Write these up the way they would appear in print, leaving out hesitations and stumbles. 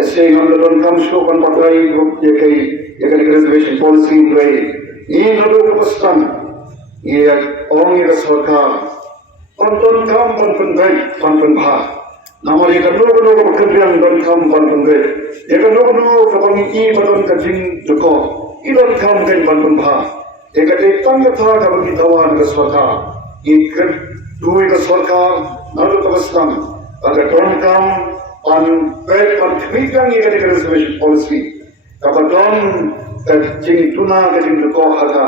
ऐसे हम लोग कम शो kan pakai ये कहीं reservation policy play ini lalu keputusan ia orang yang serta konton kam konton baik konton bah nama ia kan lalu pekerjaan dan kam konton baik ia kan lalu kebangi konton kajing joko ilan kam kan konton bah ia kan tang kata kebangi tawan ke serta ikan dua ke serta lalu keputusan agar konton kam on baik on kemikian ia kan reservation policy kapan kajing tuna kajing joko ada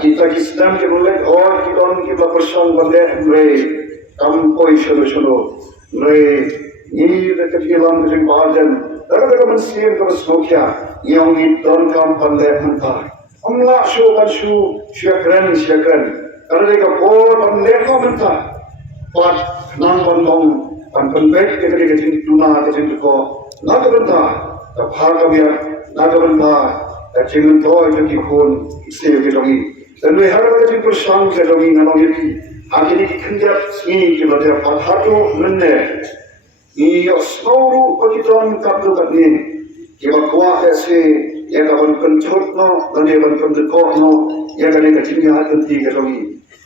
kita Islam ke boleh और कि कौन की बपरशन बंदे रे कम कोई शलो रे ये लेकर के लाम के बाजन अगर मनसियन को सोचा ये उन्हीं तौर काम बंदे हमता हमला शो शकरन अरे का और बंदे को हमता पर नाम बंदों बंदे के जिन टूना के जिन को ना के बंदा तब भागव्य ना के बंदा जिन तो जो की खून से के लोगी dan we har ada jin persang ke dogi nganong yaki agini kinjap sini ke bade pathatu nenne I osnoru pakiton kapdu kadni ke bakwa ese ya kawan penchot no dan ya ban penjko no ya kali ka jinnya tanti ke dogi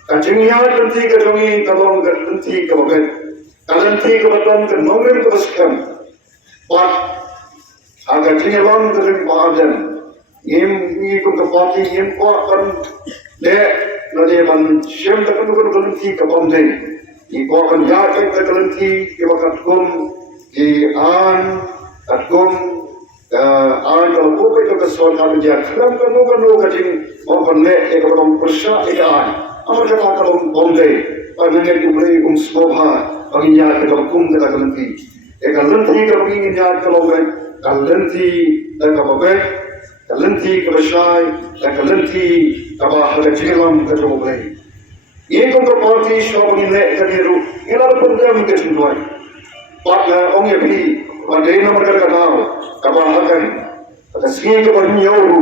ka jinnya tanti ke dogi kalong ka tanti ke bagai kalanti ke baton ke nongren ke baskam pat aga jinnya long ke badan ini ko kapati ini ko kan le nade ban shem da kan ti ka bom dei I ko kan ya kan ti ke bakat kum I an at kum an ko ko ko ka so ta ja kan no ka jing bom kan le e ka bom persha e ka an amar ka ka bom dei pa ne ku bre smobha pagin ya ka kum da kan ti e ka ti ka pagin ya ka lo ga kan ti da ka bagai kalanti kerasai dan kalanti kabah kecilan kecombai. Ia kongkar parti shopping ini kadiru. Ia lalu pendam kecumbai. Pada orang yang beli, pada ini mereka kenal kabah akan pada sini kabah nyawu.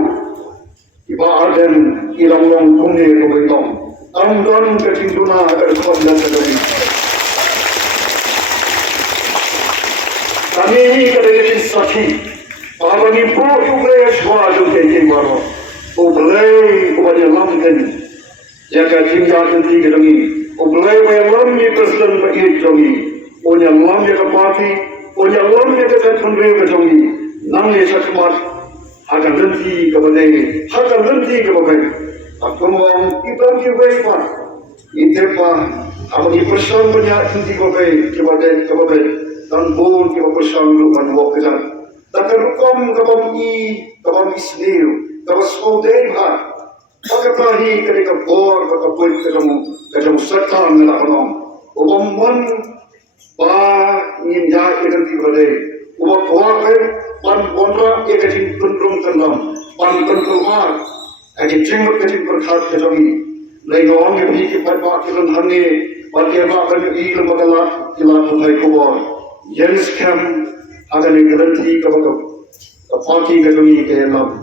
Iba adan ilang long tunge kebaikom. Angkan kecintuna kerasuan dan kedai. Kami ini kadang saksi. Kalau ni pro ublay semua juga yang baru, ublay kepada lamkan, jaga tinggal nanti kedangi, ublay bayar lamni presiden bagi kedangi, punya lam jaga parti, punya lam jaga ketunjuk kedangi, namanya sakmat, akan nanti kepada, aku mau kita kibai pak, itu pak, apa di persoalan banyak nanti kepada, dan pun kita persoalan lupa waktu. Takarukam kabam isnil, kabas modern ha. Pagkapahi ketika bor, pagkapuit kamu serta melakukan. Ubam man pa ninja ikan tibade. Ubam kuaher pan kontra ikan tuntung tendam. Pan tuntungar, akan cenggut kecil berkat kejogi. Lengong yang biji pada kiran hani, pada makan ikan bakalah kilat mulai kubur. Jens kam agar negaranti kepada parti kedua ini ke dalam